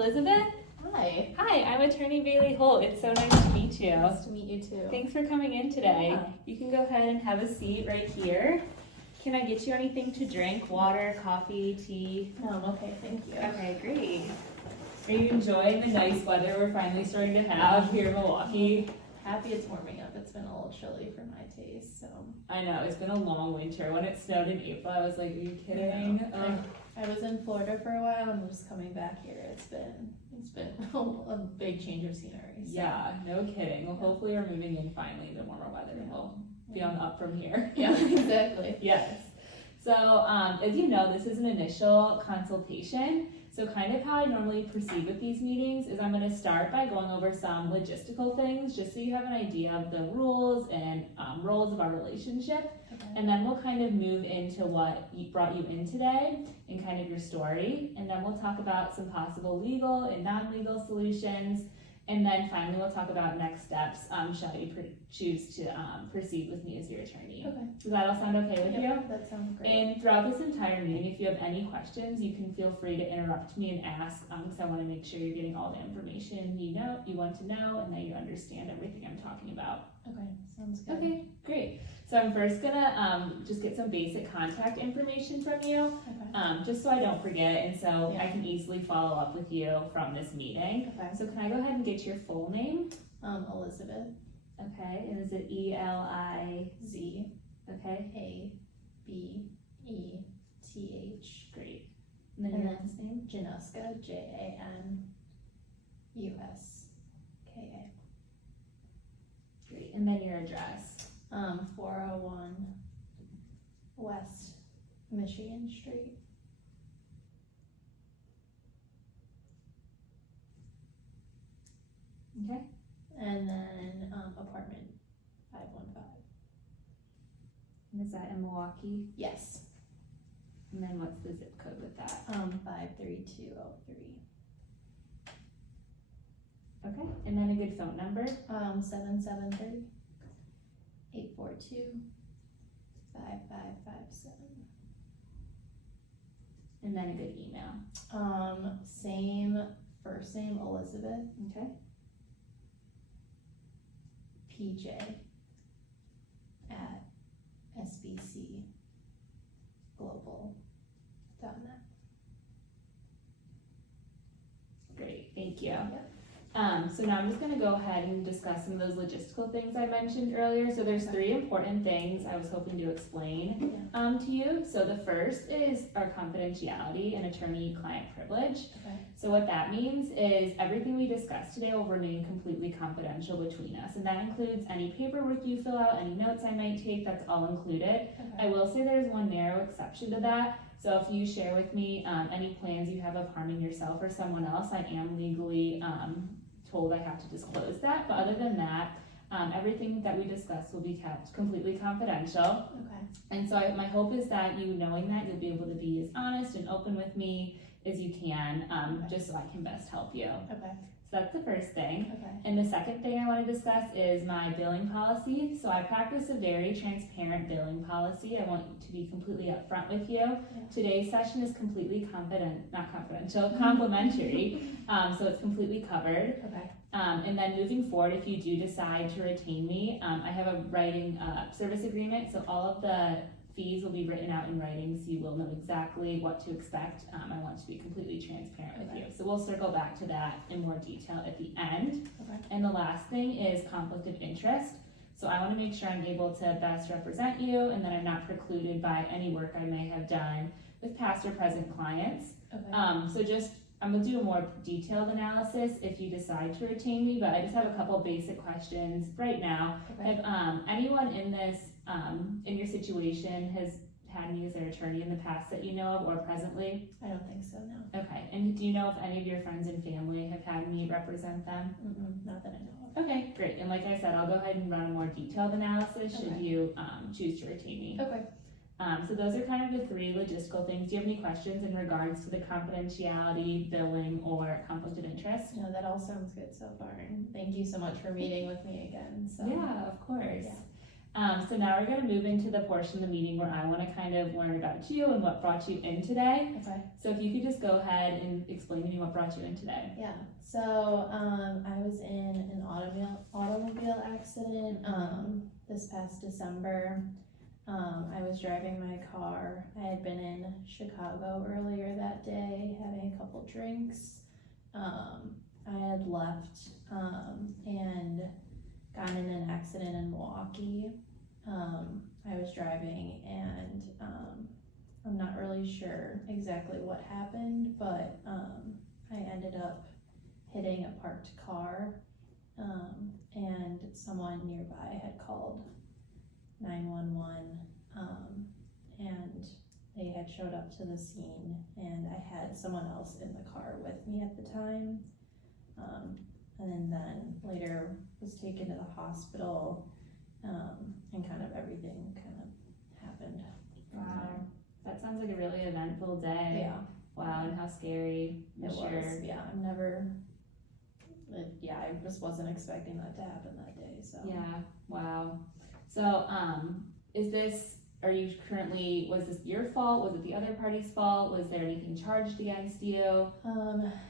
Elizabeth. Hi. Hi, I'm attorney Bailey Holt. It's so nice to meet you. Nice to meet you too. Thanks for coming in today. Yeah. You can go ahead and have a seat right here. Can I get you anything to drink? Water, coffee, tea? No, I'm okay, thank you. Okay, great. Are you enjoying the nice weather we're finally starting to have here in Milwaukee? Happy it's warming up. It's been a little chilly for my taste, so. I know, it's been a long winter. When it snowed in April, I was like, are you kidding? I was in Florida for a while and just coming back here. It's been a big change of scenery. So. Yeah, no kidding. Well, hopefully we're moving in finally to warmer weather and we'll be on the up from here. Yeah, exactly. Yes. So, as you know, this is an initial consultation. So kind of how I normally proceed with these meetings is I'm going to start by going over some logistical things, just so you have an idea of the rules and roles of our relationship. Okay. And then we'll kind of move into what brought you in today and kind of your story. And then we'll talk about some possible legal and non-legal solutions. And then finally, we'll talk about next steps. Shall you choose to proceed with me as your attorney? Okay. Does that all sound okay with you? That sounds great. And throughout this entire meeting, if you have any questions, you can feel free to interrupt me and ask, because I want to make sure you're getting all the information you want to know, and that you understand everything I'm talking about. Okay, sounds good. Okay, great. So I'm first gonna just get some basic contact information from you, Okay. just so I don't forget, and so Yeah. I can easily follow up with you from this meeting. Okay. So can I go ahead and get your full name? Elizabeth Okay, and is it E-L-I? Z Okay, A-B-E-T-H. great. And then your And then- last name? Januska, Januska. Great. And then your address? 401 West Michigan Street. Okay. And then apartment 515. And is that in Milwaukee? Yes. And then what's the zip code with that? 53203. Okay. And then a good phone number? 773 842 5557. And then a good email. Same first name, Elizabeth, Okay. PJ at sbcglobal.net. Great. Thank you. Yep. So now I'm just going to go ahead and discuss some of those logistical things I mentioned earlier. So there's 3 important things I was hoping to explain to you. So the first is our confidentiality and attorney-client privilege. Okay. So what that means is everything we discuss today will remain completely confidential between us. And that includes any paperwork you fill out, any notes I might take, that's all included. I will say there's one narrow exception to that. So if you share with me any plans you have of harming yourself or someone else, I am legally told I have to disclose that. But other than that, everything that we discuss will be kept completely confidential. Okay. And so my hope is that you, knowing that, you'll be able to be as honest and open with me as you can, just so I can best help you. Okay. So that's the first thing. Okay. And the second thing I want to discuss is my billing policy. So I practice a very transparent billing policy. I want to be completely upfront with you. Today's session is completely complimentary. So it's completely covered. Okay. And then moving forward, if you do decide to retain me, I have a writing service agreement. So all of the fees will be written out in writing, so you will know exactly what to expect. I want to be completely transparent with you. So we'll circle back to that in more detail at the end. Okay. And the last thing is conflict of interest. So I want to make sure I'm able to best represent you and that I'm not precluded by any work I may have done with past or present clients. Okay. I'm going to do a more detailed analysis if you decide to retain me, but I just have a couple basic questions right now. Okay. If anyone in this, in your situation has had me as their attorney in the past that you know of or presently? I don't think so, no. Okay, and do you know if any of your friends and family have had me represent them? Not that I know of. Okay, great. And like I said, I'll go ahead and run a more detailed analysis should Okay. you choose to retain me. Okay. So those are kind of the 3 logistical things. Do you have any questions in regards to the confidentiality, billing, or conflict of interest? No, that all sounds good so far, and thank you so much for meeting with me again. So. Yeah, of course. Yeah. So now we're gonna move into the portion of the meeting where I wanna kind of learn about you and what brought you in today. Okay. So if you could just go ahead and explain to me what brought you in today. Yeah. So I was in an automobile accident this past December. I was driving my car. I had been in Chicago earlier that day, having a couple drinks. I had left and gotten in an accident in Milwaukee. I was driving and I'm not really sure exactly what happened, but I ended up hitting a parked car, and someone nearby had called 911, and they had showed up to the scene, and I had someone else in the car with me at the time, and then later was taken to the hospital, and kind of everything kind of happened from Wow. That sounds like a really eventful day. there. Wow, and how scary. I'm It sure. was, yeah, I just wasn't expecting that to happen that day, so. Yeah, wow. So, was this your fault? Was it the other party's fault? Was there anything charged against you?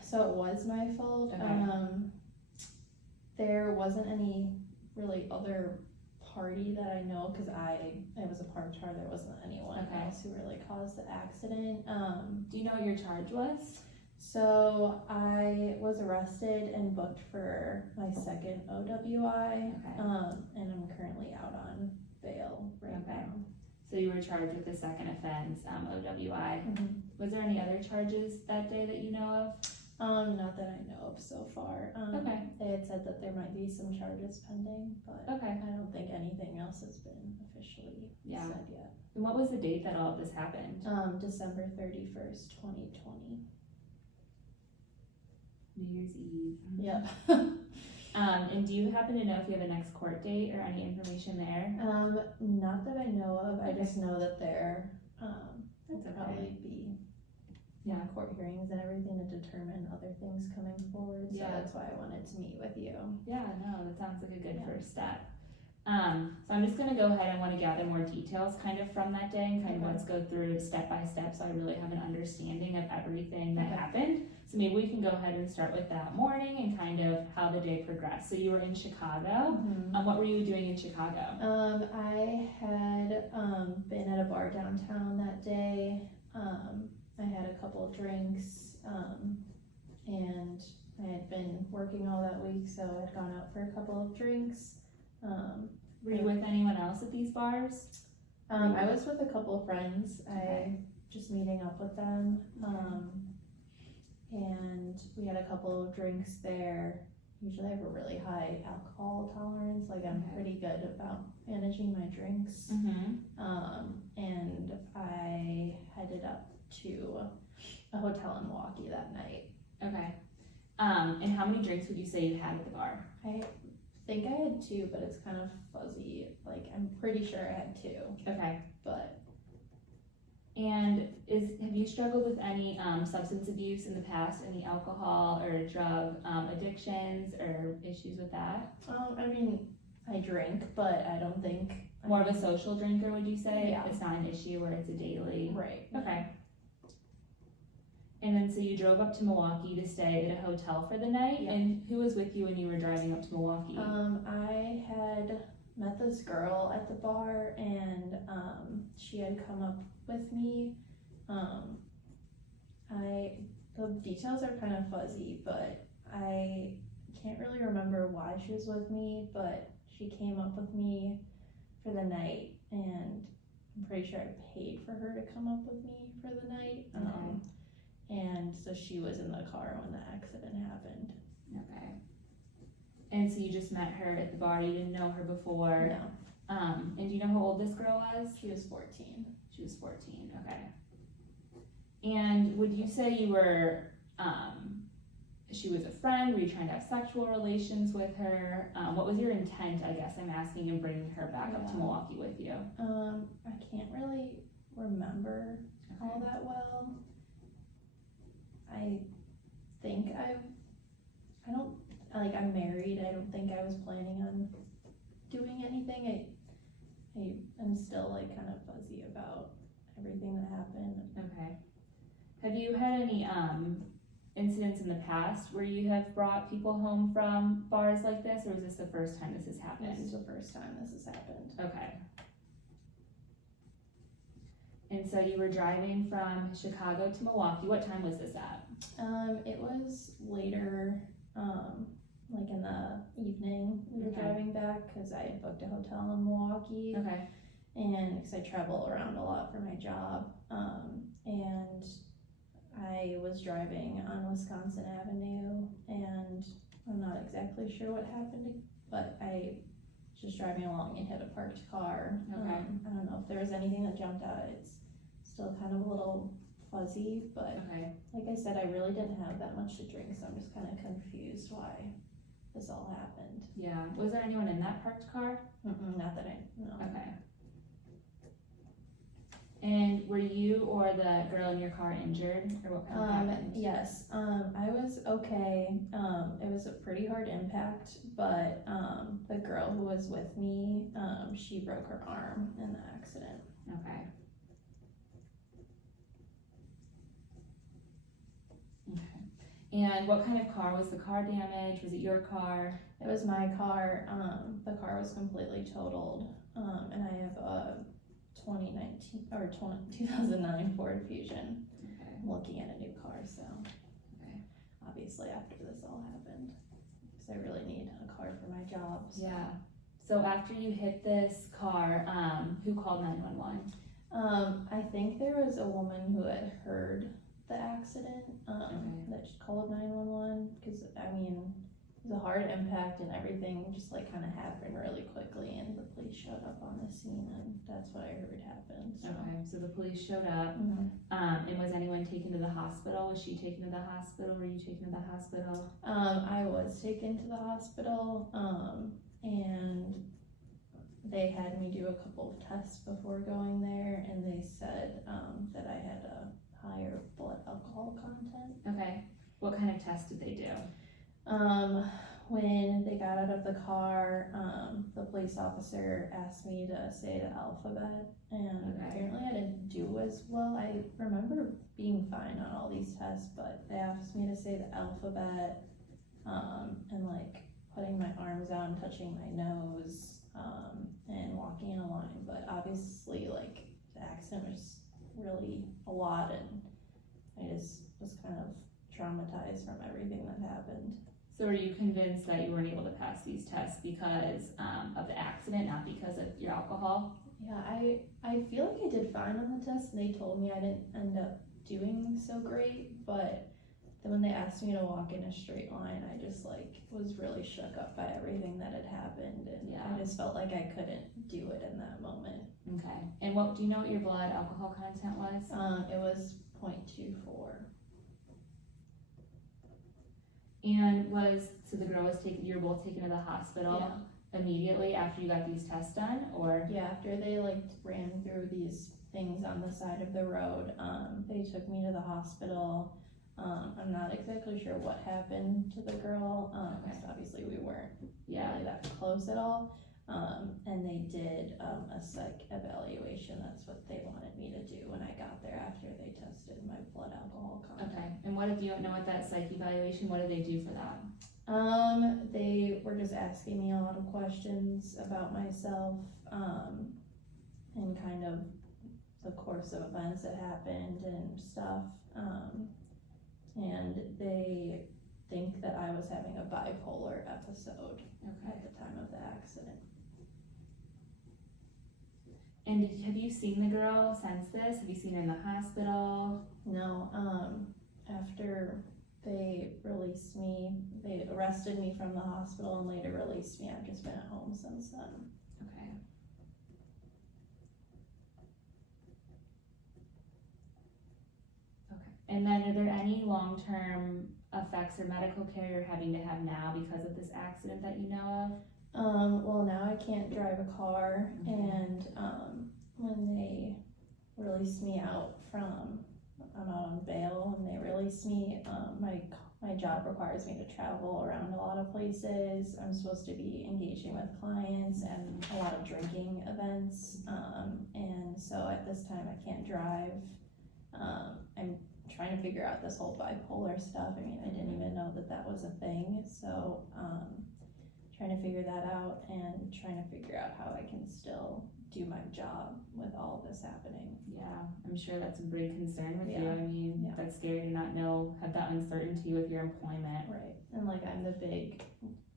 So it was my fault. Okay. There wasn't any really other party that I know, cause it was a parked car, there wasn't anyone Okay. else who really caused the accident. Do you know what your charge was? So I was arrested and booked for my second OWI, Okay. and I'm currently out on bail right Okay. now. So you were charged with the second offense, OWI. Mhm. Was there any other charges that day that you know of? Not that I know of so far. Okay. They had said that there might be some charges pending, but Okay. I don't think anything else has been officially Yeah. said yet. And what was the date that all of this happened? December 31st, 2020. New Year's Eve. Yep. And do you happen to know if you have a next court date or any information there? Not that I know of. I Okay. just know that there will That's okay. probably be Yeah. court hearings and everything to determine other things coming forward. So Yeah. that's why I wanted to meet with you. Yeah, no, that sounds like a good Yeah. first step. So I'm just gonna go ahead and wanna gather more details kind of from that day and kind of Okay. let's go through step by step so I really have an understanding of everything that Okay. happened. So maybe we can go ahead and start with that morning and kind of how the day progressed. So you were in Chicago. What were you doing in Chicago? I had been at a bar downtown that day. I had a couple of drinks, and I had been working all that week, so I'd gone out for a couple of drinks. Were you with anyone else at these bars? I was with a couple of friends. Okay. Just meeting up with them. And we had a couple of drinks there. Usually I have a really high alcohol tolerance. Like I'm Okay. pretty good about managing my drinks. Mm-hmm. And I headed up to a hotel in Milwaukee that night. Okay. And how many drinks would you say you had at the bar? I think I had 2, but it's kind of fuzzy. Like I'm pretty sure I had 2, Okay. but And have you struggled with any substance abuse in the past? Any alcohol or drug addictions or issues with that? I mean, I drink, but I don't think More of a social drinker, would you say? Yeah. It's not an issue where it's a daily. right. Okay. And then so you drove up to Milwaukee to stay at a hotel for the night. Yeah. And who was with you when you were driving up to Milwaukee? I had met this girl at the bar, and she had come up with me. The details are kind of fuzzy, but I can't really remember why she was with me, but she came up with me for the night, and I'm pretty sure I paid for her to come up with me for the night. Okay. And so she was in the car when the accident happened. Okay. And so you just met her at the bar. You didn't know her before. No, And do you know how old this girl was? she was 14. She was 14, okay. And would you say you were, she was a friend? Were you trying to have sexual relations with her? What was your intent, I guess I'm asking, in bringing her back up to Yeah. Milwaukee with you? I can't really remember all that well. I think I'm married. I don't think I was planning on doing anything. I'm still like kind of fuzzy about everything that happened. Okay. Have you had any, incidents in the past where you have brought people home from bars like this, or is this the first time this has This happened? is the first time this has happened. Okay. And so you were driving from Chicago to Milwaukee. What time was this at? It was later, like in the evening, we were Okay. driving back, cause I had booked a hotel in Milwaukee, Okay. and cause I travel around a lot for my job, and I was driving on Wisconsin Avenue, and I'm not exactly sure what happened, but I was just driving along and hit a parked car. Okay. I don't know if there was anything that jumped out, it's still kind of a little fuzzy, but Okay. like I said, I really didn't have that much to drink, so I'm just kind of confused why this all happened. Yeah. Was there anyone in that parked car? Not that I know. Okay. And were you or the girl in your car injured, or what kind of happened? Yes, I was okay. It was a pretty hard impact, but, the girl who was with me, she broke her arm in the accident. Okay. Okay. And what kind of car was the car damaged? Was it your car? It was my car, the car was completely totaled, and I have a 2009 Ford Fusion. Okay. I'm looking at a new car, so. Okay. Obviously after this all happened, because I really need a car for my job, so. Yeah. So after you hit this car, who called 911? I think there was a woman who had heard the accident, Okay. that she called 911, cause I mean, it was a hard impact and everything just like kinda happened really quickly, and the police showed up on the scene, and that's what I heard happened, so. Okay, so the police showed up. Mhm. And was anyone taken to the hospital? Was she taken to the hospital? Were you taken to the hospital? I was taken to the hospital, and they had me do a couple of tests before going there, and they said, that I had a higher blood alcohol content. Okay. What kind of test did they do? When they got out of the car, the police officer asked me to say the alphabet, and Okay. apparently I didn't do as well. I remember being fine on all these tests, but they asked me to say the alphabet, and like putting my arms out and touching my nose, and walking in a line, but obviously like the accident was really a lot, and I just was kind of traumatized from everything that happened. So were you convinced that you weren't able to pass these tests because of the accident, not because of your alcohol? Yeah, I feel like I did fine on the test, and they told me I didn't end up doing so great, but then when they asked me to walk in a straight line, I just like was really shook up by everything that had happened, and Yeah. I just felt like I couldn't do it in that moment. Okay. And what do you know what your blood alcohol content was? It was 0.24. And so the girl was taken, you were both taken to the hospital Yeah. immediately after you got these tests done, or? Yeah, after they like ran through these things on the side of the road, they took me to the hospital. I'm not exactly sure what happened to the girl, Okay. 'cause obviously we weren't Yeah. really that close at all. And they did, a psych evaluation, that's what they wanted me to do when I got there after they tested my blood alcohol content. Okay. And what if you don't know what that psych evaluation, what did they do for that? They were just asking me a lot of questions about myself, and kind of the course of events that happened and stuff. And they think that I was having a bipolar episode Okay. at the time of the accident. And have you seen the girl since this? Have you seen her in the hospital? No, after they released me, they arrested me from the hospital and later released me. I've just been at home since then. Okay. Okay. And then are there any long-term effects or medical care you're having to have now because of this accident that you know of? Well, now I can't drive a car, Mhm. and, when they released me out from, I'm out on bail, and they released me, my my job requires me to travel around a lot of places. I'm supposed to be engaging with clients and a lot of drinking events. And so at this time I can't drive. I'm trying to figure out this whole bipolar stuff. I mean, I didn't even know that that was a thing. So, trying to figure that out and trying to figure out how I can still do my job with all of this happening. Yeah, I'm sure that's a big concern with you. Yeah. I mean, Yeah. that's scary to not know, have that uncertainty with your employment. Right. And like, I'm the big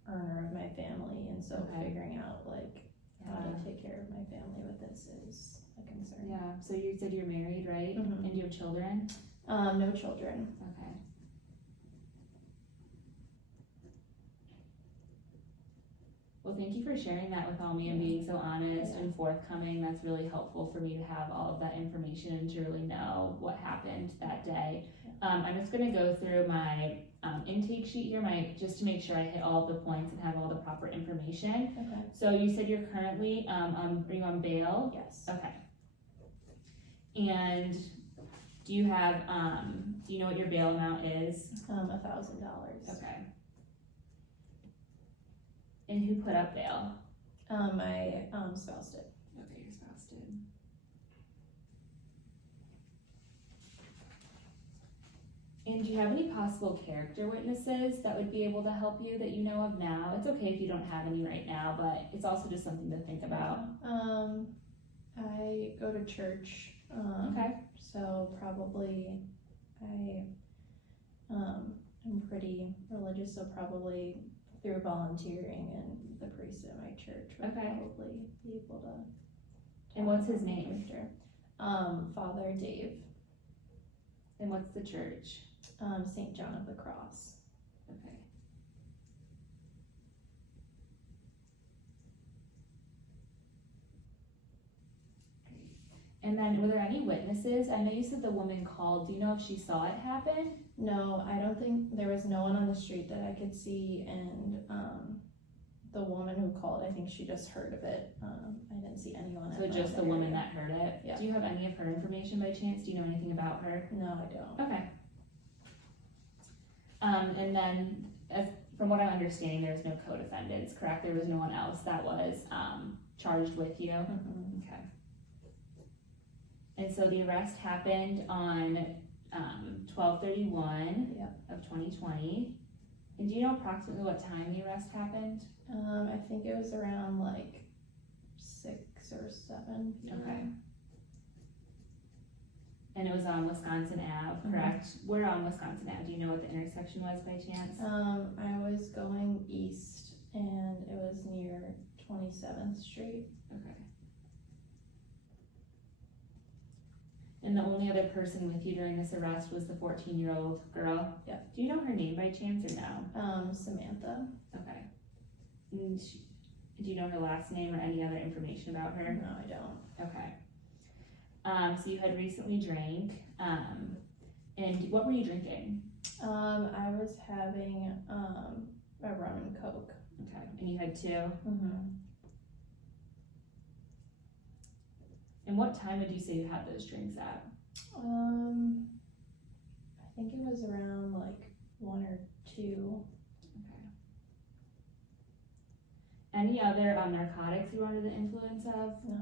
earner of my family, and so Okay. figuring out like how Yeah. to take care of my family with this is a concern. Yeah, so you said you're married, right? Mhm. And do you have children? No children. Okay. Well, thank you for sharing that with all me and being so honest and forthcoming. That's really helpful for me to have all of that information and to really know what happened that day. I'm just gonna go through my intake sheet here, just to make sure I hit all of the points and have all the proper information. Okay. So you said you're currently, are you on bail? Yes. Okay. And do you have, do you know what your bail amount is? $1,000. Okay. And who put up bail? My spouse did. Okay, your spouse did. And do you have any possible character witnesses that would be able to help you that you know of now? It's okay if you don't have any right now, but it's also just something to think about. I go to church. Okay. So probably I'm pretty religious, so probably through volunteering and the priest at my church would Okay. probably be able to. And what's his name? Father Dave, And what's the church? St. John of the Cross. Okay. And then were there any witnesses? I know you said the woman called. Do you know if she saw it happen? No, I don't think there was no one on the street that I could see, and the woman who called, I think she just heard of it. I didn't see anyone. So in just the area. woman that heard it? Yeah. Do you have any of her information by chance? Do you know anything about her? No, I don't. Okay. And then, from what I'm understanding, there's no co-defendants, correct? There was no one else that was, charged with you? Mm-mm. Okay. And so the arrest happened on, 12/31 Yep. of 2020. And do you know approximately what time the arrest happened? I think it was around like 6 or 7 p.m. Okay. And it was on Wisconsin Ave, Mhm. correct? Where on Wisconsin Ave? Do you know what the intersection was by chance? I was going east, and it was near 27th Street. Okay. And the only other person with you during this arrest was the 14-year-old girl? Yep. Do you know her name by chance or no? Samantha. Okay. And do you know her last name or any other information about her? No, I don't. Okay. So you had recently drank, and what were you drinking? I was having a rum and coke. Okay. And you had 2? Mm-hmm. And what time would you say you had those drinks at? I think it was around like 1 or 2. Okay. Any other narcotics you were under the influence of? No.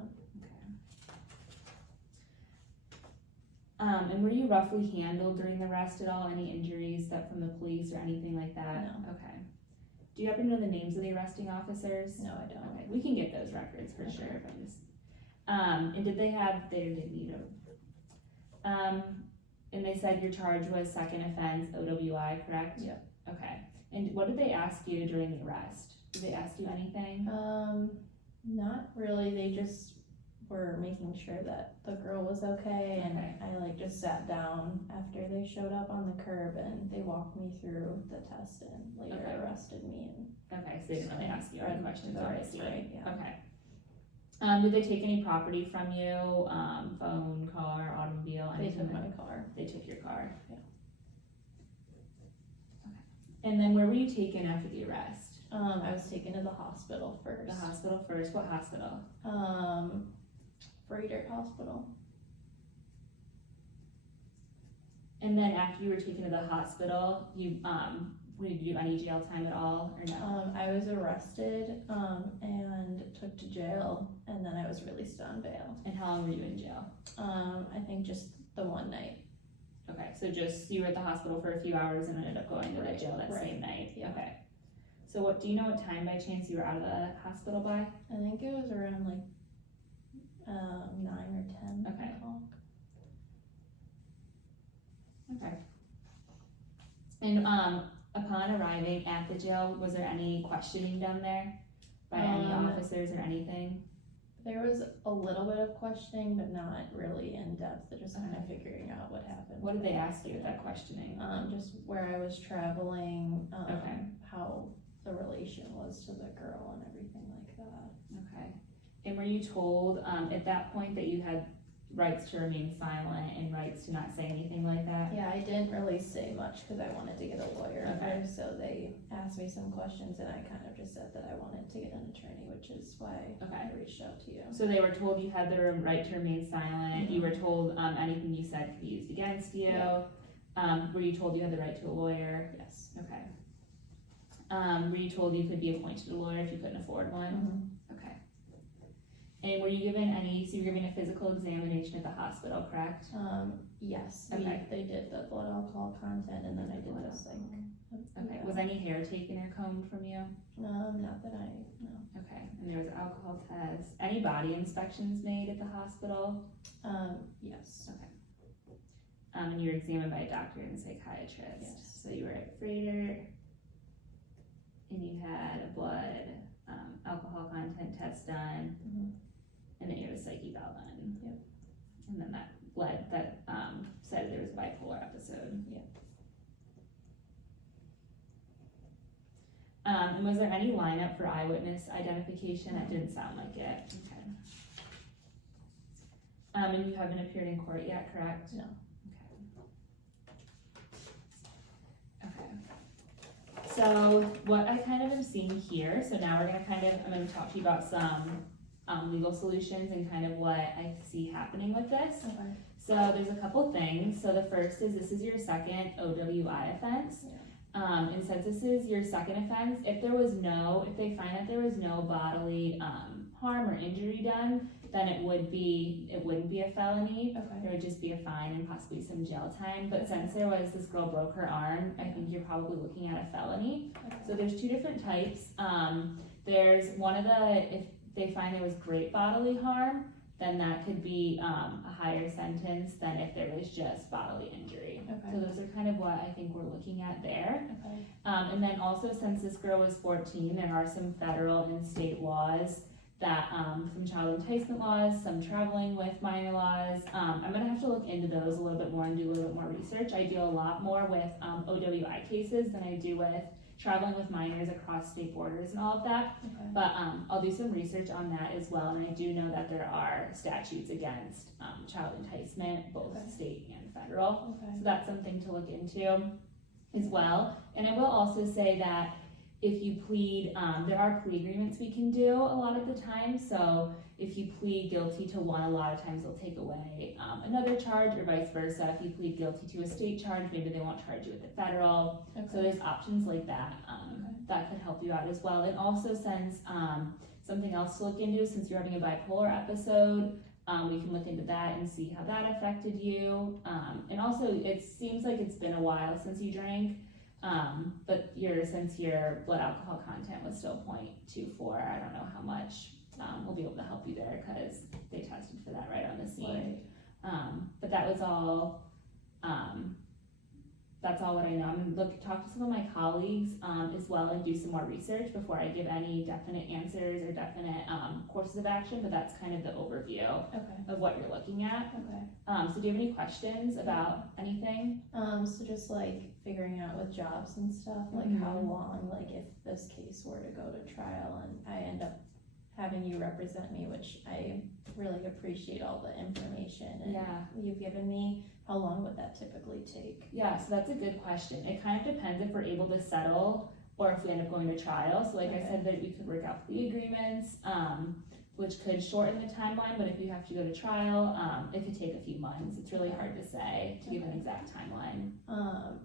And were you roughly handled during the arrest at all? Any injuries from the police or anything like that? No. Okay. Do you happen to know the names of the arresting officers? No, I don't. Okay, we can get those records for Okay. sure. If I just, and did they didn't need them? And they said your charge was second offense OWI, correct? Yep. Okay. And what did they ask you during the arrest? Did they ask you anything? Not really. They just were making sure that the girl was okay, and Okay. I like just sat down after they showed up on the curb, and they walked me through the test and later Okay. arrested me. And Okay, so they didn't really ask you any Right, questions, right, obviously. right, yeah. Okay. Did they take any property from you? Phone, car, automobile, they anything? took my car. They took your car? Yeah. Okay. And then where were you taken after the arrest? I was taken to the hospital first. The hospital first? What hospital? Freighter Hospital. And then after you were taken to the hospital, you, did you do any jail time at all, or no? I was arrested, and took to jail, and then I was released on bail. And how long were you in jail? I think just the one night. Okay, so just, you were at the hospital for a few hours and ended up going to the Right, jail that right. same night? Yeah. Okay. So what, do you know what time by chance you were out of the hospital by? I think it was around like 9 or 10 Okay. o'clock. Okay. And, upon arriving at the jail, was there any questioning done there by any officers or anything? There was a little bit of questioning, but not really in depth, just kind of figuring out what happened. What did they ask you at that questioning? Just where I was traveling, Okay. how the relation was to the girl and everything like that. Okay. And were you told, at that point that you had rights to remain silent and rights to not say anything like that? Yeah, I didn't really say much because I wanted to get a lawyer Okay. first, so they asked me some questions and I kind of just said that I wanted to get an attorney, which is why Okay. I reached out to you. So they were told you had the right to remain silent, you were told, anything you said could be used against you. Yeah. Were you told you had the right to a lawyer? Yes. Okay. Were you told you could be appointed a lawyer if you couldn't afford one? Okay. And were you given so you were given a physical examination at the hospital, correct? Yes, Okay. they did the blood alcohol content and then I did the psych. Okay, was any hair taken or combed from you? Not that I know. Okay, and there was an alcohol test. Any body inspections made at the hospital? Yes. Okay. And you were examined by a doctor and psychiatrist. Yes. So you were at Frater, and you had a blood, alcohol content test done, and then you had a psych eval done. Yep. And then that said there was a bipolar episode. Yep. And was there any lineup for eyewitness identification? That didn't sound like it. Okay. And you haven't appeared in court yet, correct? No. Okay. So what I kind of am seeing here, so now I'm gonna talk to you about some legal solutions and kind of what I see happening with this. Okay. So there's a couple things. So the first is this is your second OWI offense. Yeah. And since this is your second offense, if they find that there was no bodily harm or injury done, then it wouldn't be a felony. Okay. There would just be a fine and possibly some jail time. But since this girl broke her arm, I think you're probably looking at a felony. Okay. So there's two different types. There's if they find there was great bodily harm, then that could be a higher sentence than if there was just bodily injury. Okay. So those are kind of what I think we're looking at there. Okay. And then also, since this girl was 14, there are some federal and state laws that, some child enticement laws, some traveling with minor laws. I'm gonna have to look into those a little bit more and do a little bit more research. I deal a lot more with OWI cases than I do with traveling with minors across state borders and all of that. Okay. But I'll do some research on that as well, and I do know that there are statutes against child enticement, both Okay. state and federal. Okay. So that's something to look into as well. And I will also say that if you plead, there are plea agreements we can do a lot of the time. So if you plead guilty to one, a lot of times they'll take away another charge, or vice versa. If you plead guilty to a state charge, maybe they won't charge you with the federal. Okay. So there's options like that that could help you out as well. And also, since something else to look into, since you're having a bipolar episode, we can look into that and see how that affected you. And also, it seems like it's been a while since you drank, but since your blood alcohol content was still 0.24, I don't know how much we'll be able to help you there because they tested for that right on the scene. Right. But that was all. That's all what I know. I'm gonna talk to some of my colleagues as well and do some more research before I give any definite answers or definite courses of action, but that's kind of the overview Okay. of what you're looking at. Okay. So do you have any questions about anything? So just like figuring out with jobs and stuff, like how long, like if this case were to go to trial and I end up having you represent me, which I really appreciate all the information and you've given me, how long would that typically take? Yeah, so that's a good question. It kind of depends if we're able to settle or if we end up going to trial. So like I said, that we could work out plea agreements which could shorten the timeline, but if you have to go to trial, it could take a few months. It's really hard to say, to give an exact timeline.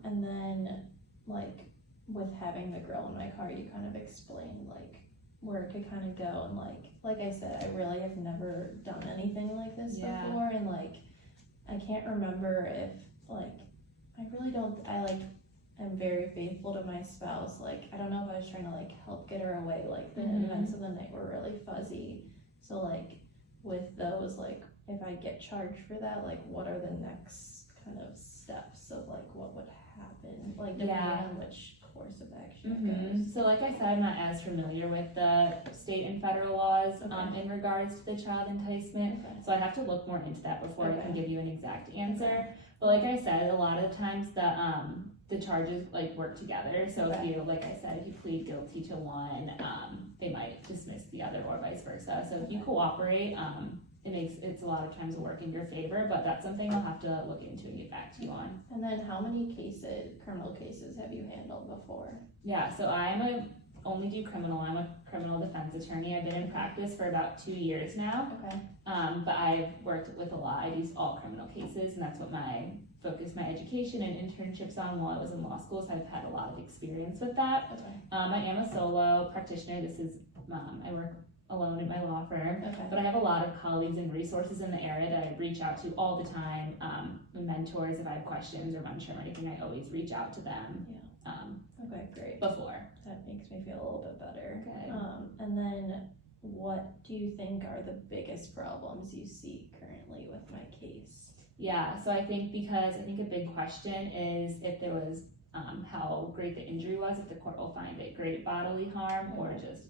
And then, like, with having the grill in my car, you kind of explained, like, where it could kind of go, and like I said, I really have never done anything like this before, and like, I can't remember if, like, I'm very faithful to my spouse, like, I don't know if I was trying to, like, help get her away, like, the events of the night were really fuzzy, so, like, with those, like, if I get charged for that, like, what are the next kind of steps of, like, what would happen, like, depending on which course of action it goes. So like I said, I'm not as familiar with the state and federal laws in regards to the child enticement, so I have to look more into that before I can give you an exact answer. But like I said, a lot of times the charges like work together. So if you, like I said, if you plead guilty to one, they might dismiss the other or vice versa. So if you cooperate, it's a lot of times a work in your favor, but that's something I'll have to look into and get back to you on. And then how many criminal cases have you handled before? Yeah, so only do criminal. I'm a criminal defense attorney. I've been in practice for about 2 years now. Okay. But I've worked with a lot. I do all criminal cases, and that's what my education and internships on while I was in law school, so I've had a lot of experience with that. Okay. I am a solo practitioner. I work alone at my law firm, but I have a lot of colleagues and resources in the area that I reach out to all the time. Mentors, if I have questions or I'm unsure of anything, I always reach out to them. Okay, great. Before. That makes me feel a little bit better. Okay. And then what do you think are the biggest problems you see currently with my case? Yeah, so I think a big question is if there was how great the injury was, if the court will find it great bodily harm or just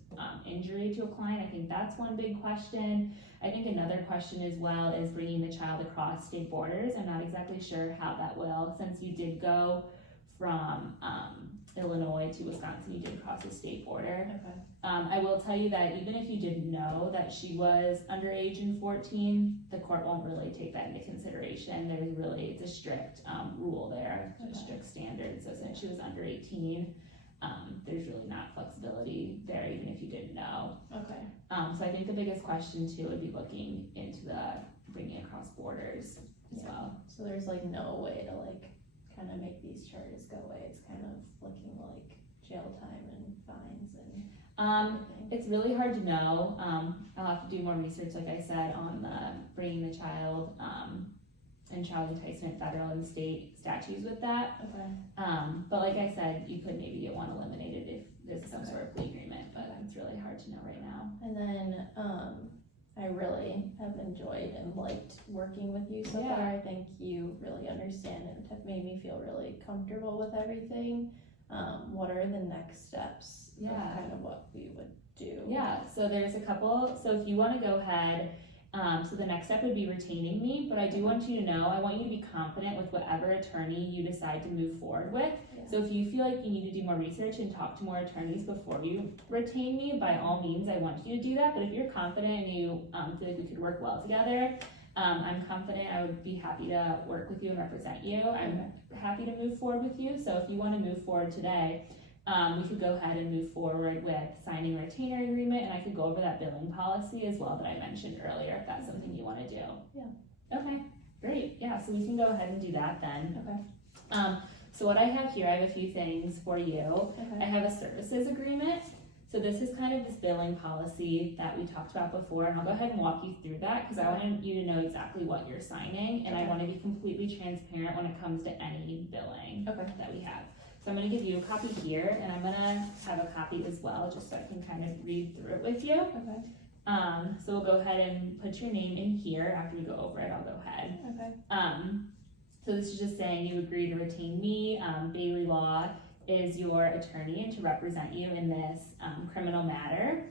injury to a client. I think that's one big question. I think another question as well is bringing the child across state borders. I'm not exactly sure how that will, since you did go from Illinois to Wisconsin, you did cross the state border. Okay. I will tell you that even if you didn't know that she was underage and 14, the court won't really take that into consideration. It's a strict rule there, a strict standard. So since she was under 18, there's really not flexibility there, even if you didn't know. Okay. So I think the biggest question too would be looking into the bringing across borders as well. So there's like no way to like kind of make these charges go away. It's kind of looking like jail time and fines and it's really hard to know. I'll have to do more research, like I said, on bringing the child and child enticement federal and state statutes with that. Okay. But like I said, you could maybe get one eliminated if there's some sort of plea agreement, but it's really hard to know right now. And then I really have enjoyed and liked working with you so far. I think you really understand and have made me feel really comfortable with everything. What are the next steps of kind of what we would do? Yeah, so there's a couple. So if you want to go ahead, so the next step would be retaining me, but I do want you to know, I want you to be confident with whatever attorney you decide to move forward with. So if you feel like you need to do more research and talk to more attorneys before you retain me, by all means, I want you to do that. But if you're confident and you feel like we could work well together, I'm confident I would be happy to work with you and represent you. I'm happy to move forward with you. So if you want to move forward today, we could go ahead and move forward with signing a retainer agreement, and I could go over that billing policy as well that I mentioned earlier, if that's something you want to do. Yeah. Okay, great. Yeah, so we can go ahead and do that then. Okay. So what I have here, I have a few things for you. Okay. I have a services agreement. So this is kind of this billing policy that we talked about before, and I'll go ahead and walk you through that because I want you to know exactly what you're signing, and I want to be completely transparent when it comes to any billing that we have. So I'm going to give you a copy here, and I'm going to have a copy as well, just so I can kind of read through it with you. Okay. So we'll go ahead and put your name in here. After we go over it, I'll go ahead. Okay. So this is just saying you agree to retain me. Bailey Law is your attorney and to represent you in this criminal matter.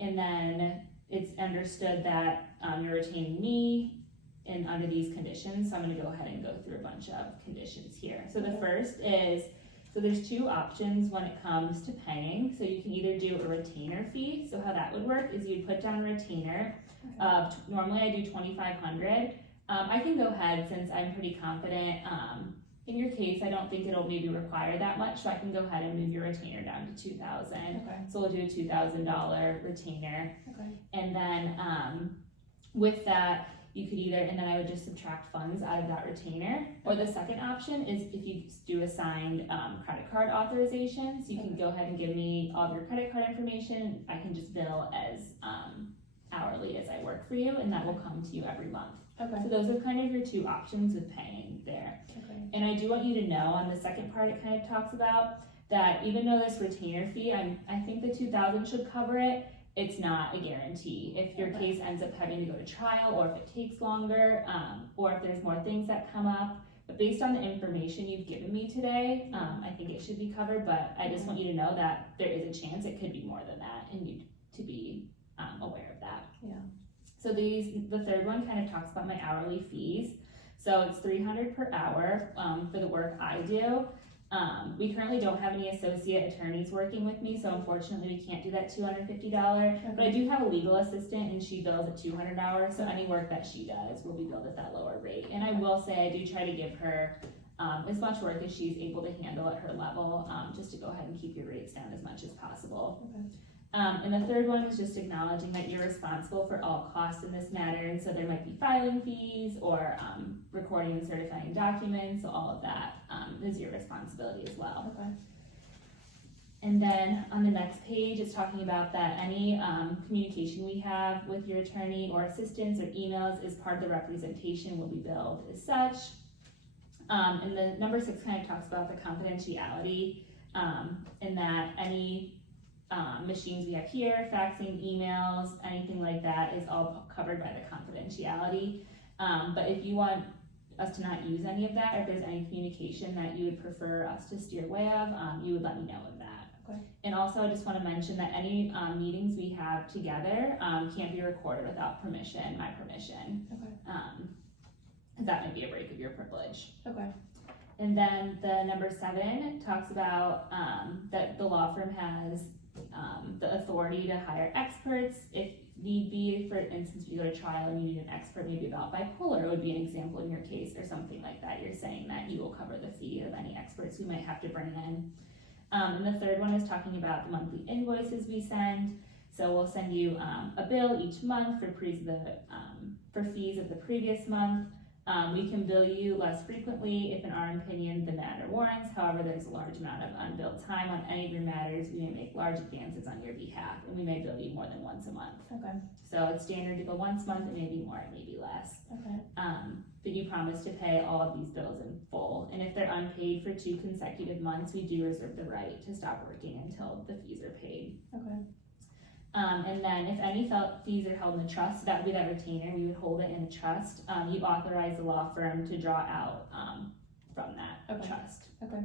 And then it's understood that you're retaining me and under these conditions. So I'm going to go ahead and go through a bunch of conditions here. So the first is, so there's two options when it comes to paying. So you can either do a retainer fee. So how that would work is you'd put down a retainer. Normally I do $2,500. I can go ahead since I'm pretty confident. in your case, I don't think it'll maybe require that much, so I can go ahead and move your retainer down to $2,000. Okay, So we'll do a $2,000 retainer, okay, and then, with that, you could either, and then I would just subtract funds out of that retainer, or the second option is if you do a signed, credit card authorization, so you can go ahead and give me all of your credit card information, I can just bill as, hourly as I work for you, and that will come to you every month. okay, So those are kind of your two options with paying there. okay, And I do want you to know, on the second part, it kind of talks about that even though this retainer fee, I think the 2,000 should cover it, it's not a guarantee. If your Okay. case ends up having to go to trial, or if it takes longer, or if there's more things that come up, but based on the information you've given me today, I think it should be covered, but I just want you to know that there is a chance it could be more than that, and you to be aware of that. Yeah. So the third one kind of talks about my hourly fees. So it's $300 per hour for the work I do. We currently don't have any associate attorneys working with me, so unfortunately we can't do that $250. But I do have a legal assistant, and she bills at $200, so any work that she does will be billed at that lower rate. And I will say, I do try to give her as much work as she's able to handle at her level, just to go ahead and keep your rates down as much as possible. Okay. And the third one is just acknowledging that you're responsible for all costs in this matter, and so there might be filing fees or recording and certifying documents, so all of that is your responsibility as well. Okay, And then on the next page, it's talking about that any communication we have with your attorney or assistants or emails is part of the representation will be billed as such. And the number 6 kind of talks about the confidentiality, and that any machines we have here, faxing, emails, anything like that is all covered by the confidentiality. But if you want us to not use any of that, or if there's any communication that you would prefer us to steer away of, you would let me know of that. Okay. And also, I just want to mention that any meetings we have together can't be recorded without permission, my permission. okay, Because that may be a break of your privilege. okay, And then the number 7 talks about that the law firm has the authority to hire experts if need be. For instance, if you go to trial and you need an expert maybe about bipolar, would be an example in your case, or something like that. You're saying that you will cover the fee of any experts we might have to bring in. And the third one is talking about the monthly invoices we send. So we'll send you a bill each month for fees of the previous month. We can bill you less frequently if in our opinion the matter warrants. However, there's a large amount of unbilled time on any of your matters. We may make large advances on your behalf, and we may bill you more than once a month. okay, So it's standard to go once a month. It may be more, it may be less. okay, But you promise to pay all of these bills in full. And if they're unpaid for 2 consecutive months, we do reserve the right to stop working until the fees are paid. okay, And then if any fees are held in the trust, that would be that retainer, we would hold it in a trust. You authorize the law firm to draw out from that Okay. trust. okay,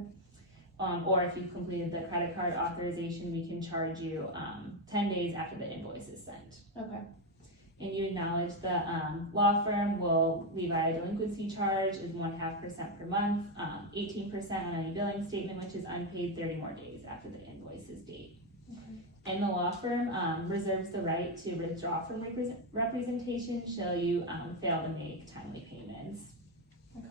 Or if you've completed the credit card authorization, we can charge you 10 days after the invoice is sent. okay, And you acknowledge the law firm will leave out a delinquency charge is 0.5% per month, 18% on any billing statement, which is unpaid 30 more days after the invoice's date. okay, And the law firm reserves the right to withdraw from representation shall you fail to make timely payments. okay.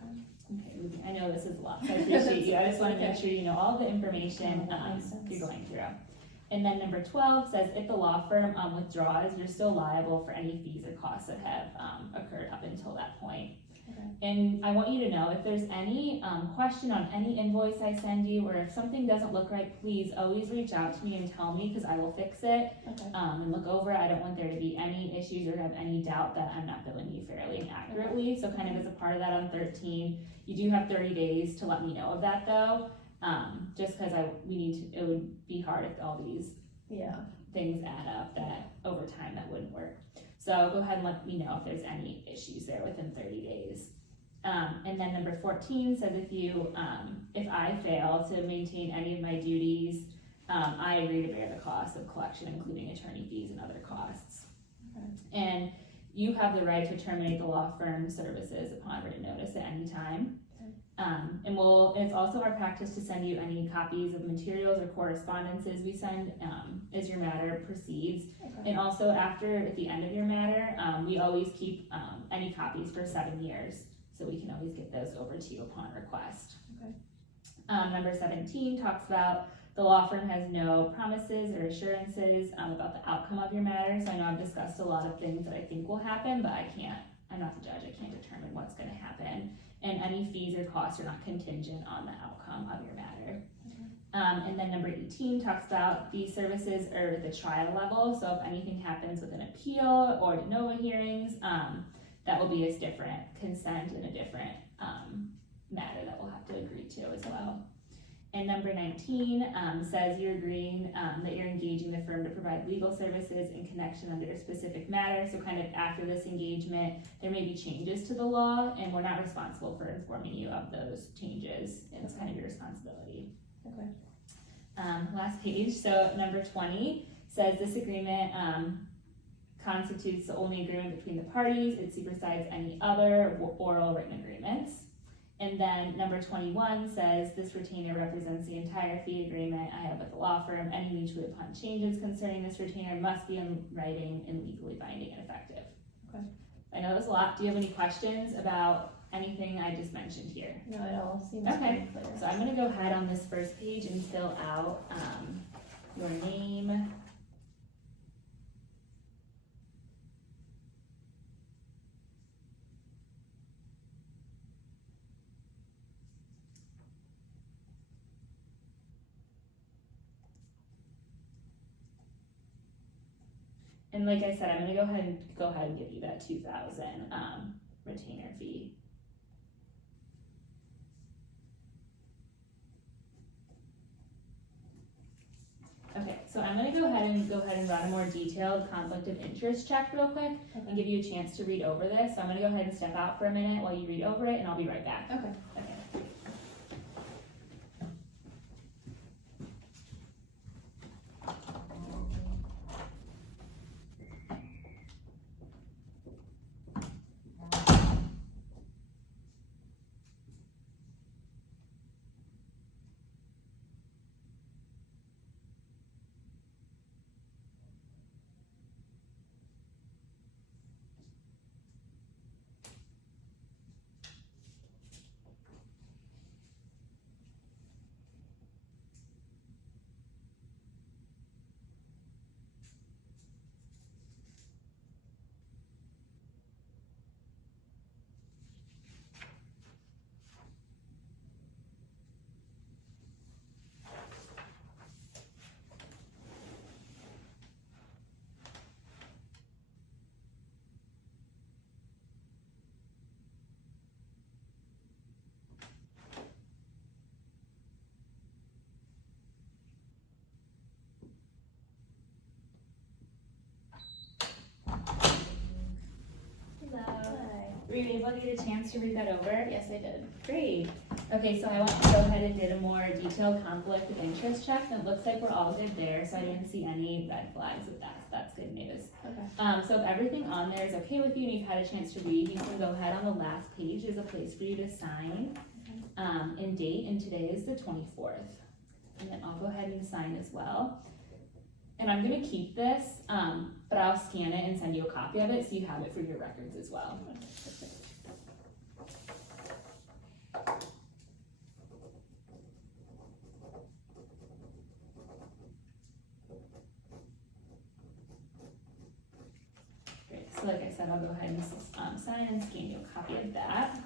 Okay, I know this is a lot, so I appreciate you. I just want to make sure you know all the information That makes sense. you're going through. And then number 12 says if the law firm withdraws, you're still liable for any fees or costs that have occurred up until that point. Okay. And I want you to know if there's any question on any invoice I send you, or if something doesn't look right, please always reach out to me and tell me, because I will fix it Okay, and look over it. I don't want there to be any issues or have any doubt that I'm not billing you fairly and accurately. So kind of as a part of that on 13, you do have 30 days to let me know of that though. Just because it would be hard if all these yeah, things add up that over time that wouldn't work. So go ahead and let me know if there's any issues there within 30 days. And then number 14 says if I fail to maintain any of my duties, I agree to bear the cost of collection, including attorney fees and other costs. okay, And you have the right to terminate the law firm services upon written notice at any time. It's also our practice to send you any copies of materials or correspondences we send as your matter proceeds. okay, And also at the end of your matter, we always keep any copies for 7 years. So we can always get those over to you upon request. okay. Number 17 talks about the law firm has no promises or assurances about the outcome of your matter. So I know I've discussed a lot of things that I think will happen, but I'm not the judge, I can't determine what's gonna happen. And any fees or costs are not contingent on the outcome of your matter. And then number 18 talks about these services are at the trial level. So if anything happens with an appeal or de novo hearings, that will be a different consent and a different matter that we'll have to agree to as well. And number 19 says you're agreeing that you're engaging the firm to provide legal services in connection under a specific matter. So kind of after this engagement, there may be changes to the law, and we're not responsible for informing you of those changes. It's kind of your responsibility. Okay. Last page, so number 20 says this agreement constitutes the only agreement between the parties. It supersedes any other oral written agreements. And then number 21 says this retainer represents the entire fee agreement I have with the law firm. Any mutually upon changes concerning this retainer must be in writing and legally binding and effective. Okay. I know that's a lot. Do you have any questions about anything I just mentioned here? No, it all seems Okay. pretty clear. So I'm gonna go ahead on this first page and fill out your name, and like I said, I'm gonna go ahead and give you that 2,000 retainer fee. Okay, so I'm gonna go ahead and run a more detailed conflict of interest check real quick and give you a chance to read over this. So I'm gonna go ahead and step out for a minute while you read over it, and I'll be right back. Okay. Okay. Were you able to get a chance to read that over? Yes, I did. Great. Okay, so I went to go ahead and did a more detailed conflict of interest check, and it looks like we're all good there, so I didn't see any red flags with that, so that's good news. Okay. So if everything on there is okay with you and you've had a chance to read, you can go ahead on the last page. There's a place for you to sign and date, and today is the 24th. And then I'll go ahead and sign as well. And I'm gonna keep this, but I'll scan it and send you a copy of it so you have it for your records as well. Great, so like I said, I'll go ahead and sign and scan you a copy of that.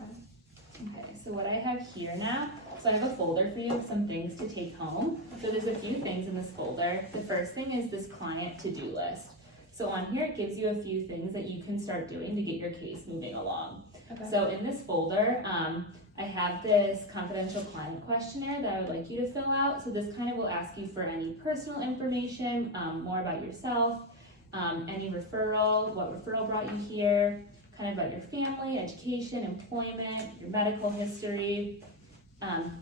Okay, so what I have here now, so I have a folder for you with some things to take home. So there's a few things in this folder. The first thing is this client to-do list. So on here, it gives you a few things that you can start doing to get your case moving along. Okay. So in this folder, I have this confidential client questionnaire that I would like you to fill out. So this kind of will ask you for any personal information, more about yourself, any referral, what referral brought you here, kind of about your family, education, employment, your medical history,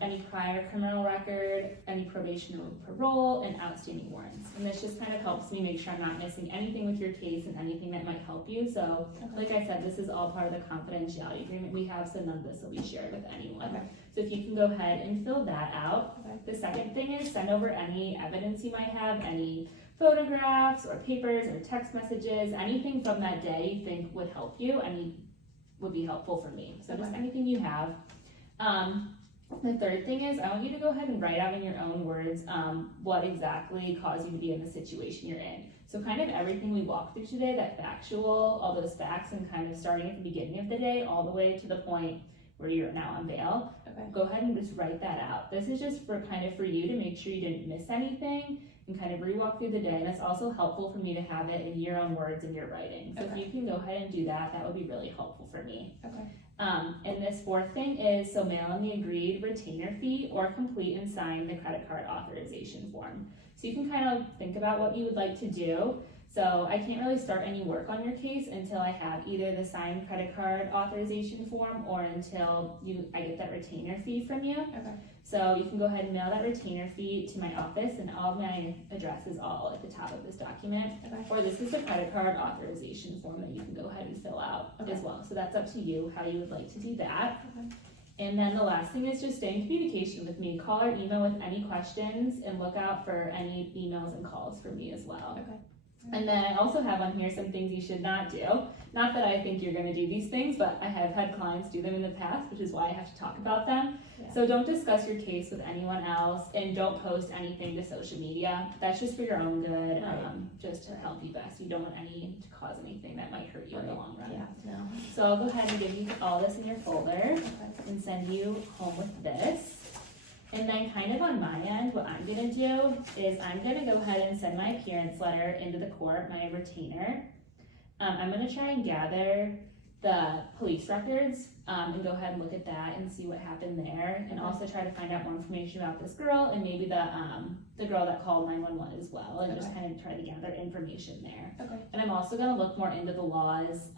any prior criminal record, any probation or parole, and outstanding warrants. And this just kind of helps me make sure I'm not missing anything with your case and anything that might help you. So, like I said, this is all part of the confidentiality agreement we have, so none of this will be shared with anyone. Okay. So if you can go ahead and fill that out. Okay. The second thing is send over any evidence you might have, any photographs or papers or text messages, anything from that day you think would help you, would be helpful for me. So just Okay. anything you have. The third thing is I want you to go ahead and write out in your own words what exactly caused you to be in the situation you're in. So kind of everything we walked through today, that factual, all those facts, and kind of starting at the beginning of the day all the way to the point where you're now on bail. Okay. Go ahead and just write that out. This is just for you to make sure you didn't miss anything and kind of re-walk through the day. And it's also helpful for me to have it in your own words in your writing. So if you can go ahead and do that, that would be really helpful for me. Okay. And this fourth thing is, so mail in the agreed retainer fee or complete and sign the credit card authorization form. So you can kind of think about what you would like to do. So I can't really start any work on your case until I have either the signed credit card authorization form or until I get that retainer fee from you. Okay. So you can go ahead and mail that retainer fee to my office, and all of my address is all at the top of this document. Okay. Or this is the credit card authorization form that you can go ahead and fill out as well. So that's up to you how you would like to do that. Okay. And then the last thing is just stay in communication with me. Call or email with any questions, and look out for any emails and calls from me as well. Okay. And then I also have on here some things you should not do. Not that I think you're going to do these things, but I have had clients do them in the past, which is why I have to talk about them. Yeah. So don't discuss your case with anyone else, and don't post anything to social media. That's just for your own good, Right. just to help you best. You don't want to cause anything that might hurt you in the long run. Yeah, no. So I'll go ahead and give you all this in your folder Okay. and send you home with this. And then kind of on my end, what I'm gonna do is I'm gonna go ahead and send my appearance letter into the court, my retainer. I'm gonna try and gather the police records and go ahead and look at that and see what happened there, and also try to find out more information about this girl and maybe the girl that called 911 as well, and just kind of try to gather information there. Okay. And I'm also gonna look more into the laws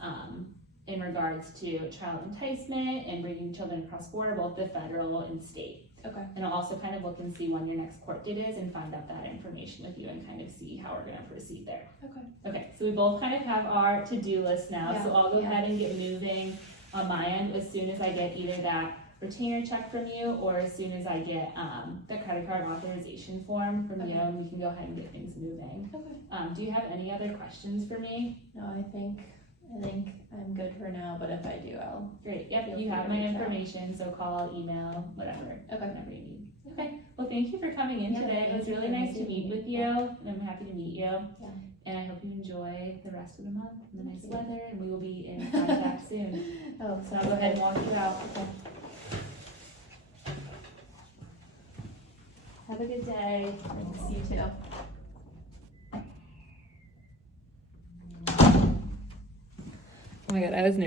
in regards to child enticement and bringing children across border, both the federal and state. Okay. And I'll also kind of look and see when your next court date is and find out that information with you and kind of see how we're gonna proceed there. Okay. Okay, so we both kind of have our to-do list now, Yeah, so I'll go yeah. ahead and get moving on my end as soon as I get either that retainer check from you or as soon as I get the credit card authorization form from you, Okay. and we can go ahead and get things moving. Okay. Do you have any other questions for me? No, I think I'm good for now, but if I do, I'll. Great, yep, Feel you free have to my reach out. information, so call, email, whatever, Okay. whenever you need. Okay, well, thank you for coming in Yeah, today, it was thank you really for nice to receiving meet me. with you, and I'm happy to meet you. Yeah. And I hope you enjoy the rest of the month, and the Thank nice you. weather, and we will be in contact soon. Oh, So I'll go ahead and walk you out. Okay. Have a good day. Thanks, you too. Oh my god, I was nervous.